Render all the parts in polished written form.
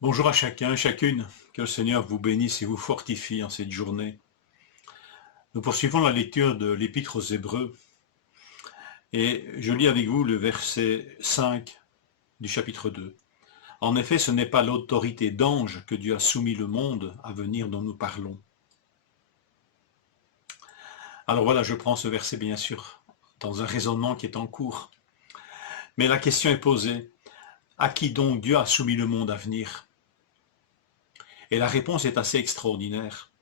Bonjour à chacun, chacune, que le Seigneur vous bénisse et vous fortifie en cette journée. Nous poursuivons la lecture de l'Épître aux Hébreux et je lis avec vous le verset 5 du chapitre 2. En effet, ce n'est pas l'autorité d'ange que Dieu a soumis le monde à venir dont nous parlons. Alors voilà, je prends ce verset bien sûr dans un raisonnement qui est en cours. Mais la question est posée, à qui donc Dieu a soumis le monde à venir? Et la réponse est assez extraordinaire,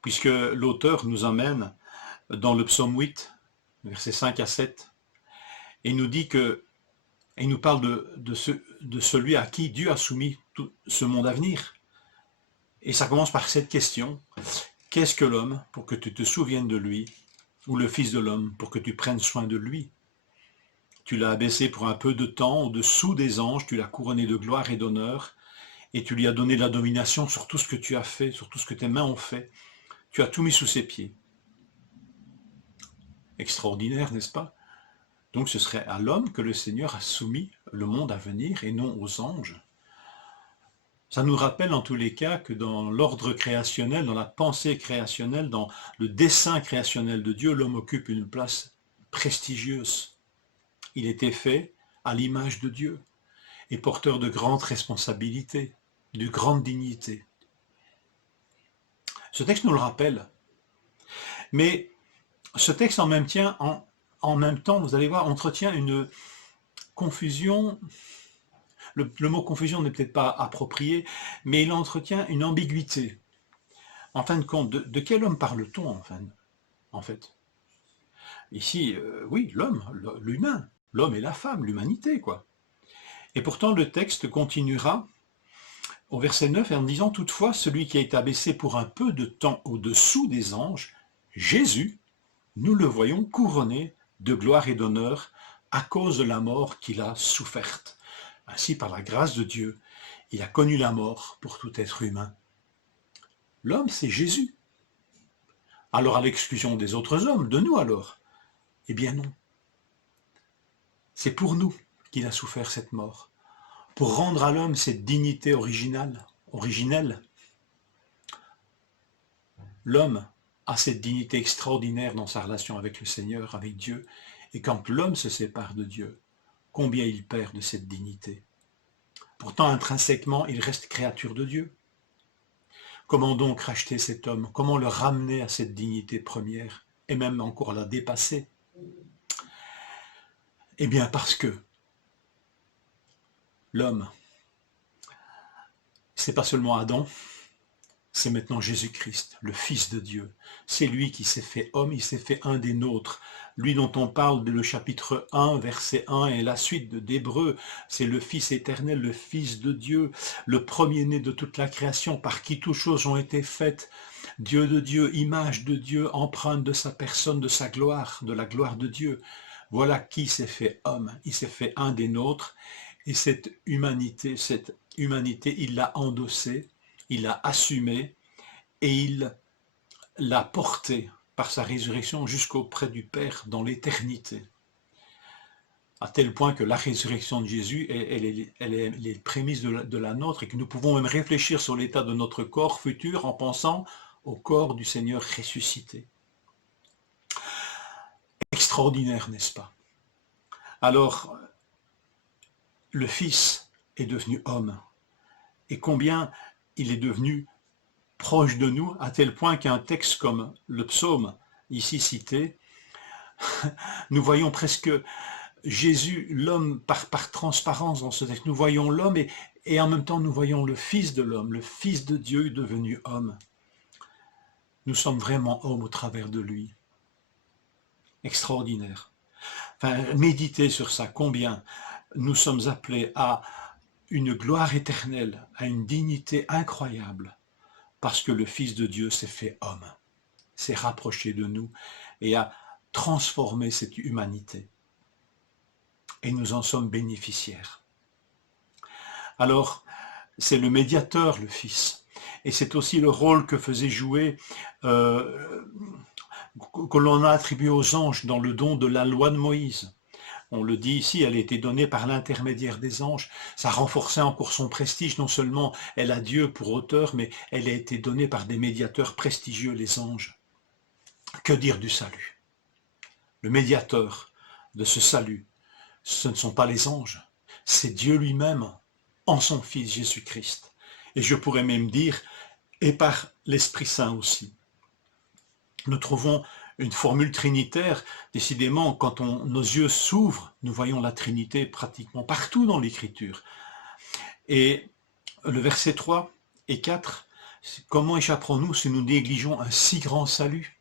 puisque l'auteur nous amène dans le psaume 8, versets 5 à 7, et il nous dit que, et il nous parle de celui à qui Dieu a soumis tout ce monde à venir. Et ça commence par cette question, qu'est-ce que l'homme pour que tu te souviennes de lui, ou le Fils de l'homme pour que tu prennes soin de lui? Tu l'as abaissé pour un peu de temps au-dessous des anges, tu l'as couronné de gloire et d'honneur, et tu lui as donné la domination sur tout ce que tu as fait, sur tout ce que tes mains ont fait. Tu as tout mis sous ses pieds. Extraordinaire, n'est-ce pas? Donc ce serait à l'homme que le Seigneur a soumis le monde à venir et non aux anges. Ça nous rappelle en tous les cas que dans l'ordre créationnel, dans la pensée créationnelle, dans le dessein créationnel de Dieu, l'homme occupe une place prestigieuse. Il était fait à l'image de Dieu et porteur de grandes responsabilités, de grande dignité. Ce texte nous le rappelle. Mais ce texte en même temps, vous allez voir, entretient une confusion. Le mot confusion n'est peut-être pas approprié, mais il entretient une ambiguïté. En fin de compte, de quel homme parle-t-on en fait? Ici, oui, l'homme, l'humain, l'homme et la femme, l'humanité, quoi. Et pourtant, le texte continuera au verset 9 en disant toutefois, celui qui a été abaissé pour un peu de temps au-dessous des anges, Jésus, nous le voyons couronné de gloire et d'honneur à cause de la mort qu'il a soufferte. Ainsi, par la grâce de Dieu, il a connu la mort pour tout être humain. L'homme, c'est Jésus. Alors à l'exclusion des autres hommes, de nous alors? Eh bien non. C'est pour nous qu'il a souffert cette mort, pour rendre à l'homme cette dignité originelle. L'homme a cette dignité extraordinaire dans sa relation avec le Seigneur, avec Dieu, et quand l'homme se sépare de Dieu, combien il perd de cette dignité. Pourtant, intrinsèquement, il reste créature de Dieu. Comment donc racheter cet homme? Comment le ramener à cette dignité première et même encore la dépasser? Eh bien parce que l'homme, c'est pas seulement Adam, c'est maintenant Jésus-Christ, le Fils de Dieu. C'est lui qui s'est fait homme, il s'est fait un des nôtres. Lui dont on parle le chapitre 1, verset 1 et la suite d'Hébreux, c'est le Fils éternel, le Fils de Dieu, le premier-né de toute la création, par qui toutes choses ont été faites. Dieu de Dieu, image de Dieu, empreinte de sa personne, de sa gloire, de la gloire de Dieu. Voilà qui s'est fait homme, il s'est fait un des nôtres, et cette humanité, il l'a endossée, il l'a assumée, et il l'a portée par sa résurrection jusqu'auprès du Père dans l'éternité. À tel point que la résurrection de Jésus, elle est les prémices de la nôtre, et que nous pouvons même réfléchir sur l'état de notre corps futur en pensant au corps du Seigneur ressuscité. Extraordinaire, n'est-ce pas? Alors, le Fils est devenu homme, et combien il est devenu proche de nous, à tel point qu'un texte comme le psaume ici cité, nous voyons presque Jésus, l'homme, par transparence dans ce texte. Nous voyons l'homme et en même temps nous voyons le Fils de l'homme, le Fils de Dieu devenu homme. Nous sommes vraiment hommes au travers de lui. Extraordinaire. Enfin, méditez sur ça, combien nous sommes appelés à une gloire éternelle, à une dignité incroyable, parce que le Fils de Dieu s'est fait homme, s'est rapproché de nous et a transformé cette humanité. Et nous en sommes bénéficiaires. Alors, c'est le médiateur, le Fils. Et c'est aussi le rôle que faisait jouer, que l'on a attribué aux anges dans le don de la loi de Moïse. On le dit ici, elle a été donnée par l'intermédiaire des anges. Ça renforçait encore son prestige. Non seulement elle a Dieu pour auteur, mais elle a été donnée par des médiateurs prestigieux, les anges. Que dire du salut? Le médiateur de ce salut, ce ne sont pas les anges, c'est Dieu lui-même en son Fils Jésus-Christ. Et je pourrais même dire, et par l'Esprit Saint aussi. Nous trouvons une formule trinitaire. Décidément, quand nos yeux s'ouvrent, nous voyons la Trinité pratiquement partout dans l'Écriture. Et le verset 3 et 4, comment échapperons-nous si nous négligeons un si grand salut?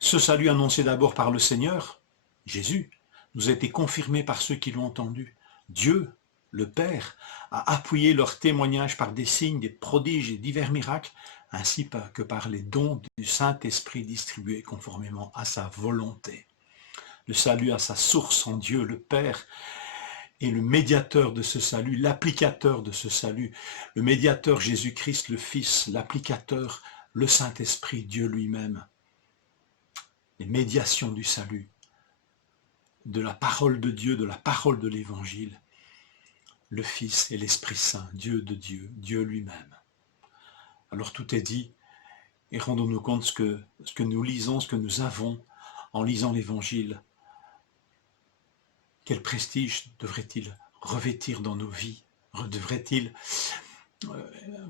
Ce salut annoncé d'abord par le Seigneur, Jésus, nous a été confirmé par ceux qui l'ont entendu. Dieu, le Père, a appuyé leur témoignage par des signes, des prodiges et divers miracles, ainsi que par les dons du Saint-Esprit distribués conformément à sa volonté. Le salut a sa source en Dieu, le Père, et le médiateur de ce salut, l'applicateur de ce salut, le médiateur Jésus-Christ, le Fils, l'applicateur, le Saint-Esprit, Dieu lui-même. Les médiations du salut, de la parole de Dieu, de la parole de l'Évangile, le Fils et l'Esprit Saint, Dieu de Dieu, Dieu lui-même. Alors tout est dit, et rendons-nous compte ce que nous lisons, ce que nous avons en lisant l'Évangile. Quel prestige devrait-il revêtir dans nos vies? Devrait-il,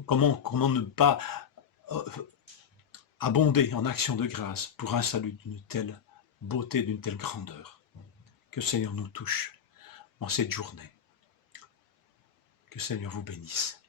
comment ne pas abonder en action de grâce pour un salut d'une telle beauté, d'une telle grandeur? Que le Seigneur nous touche en cette journée. Que le Seigneur vous bénisse.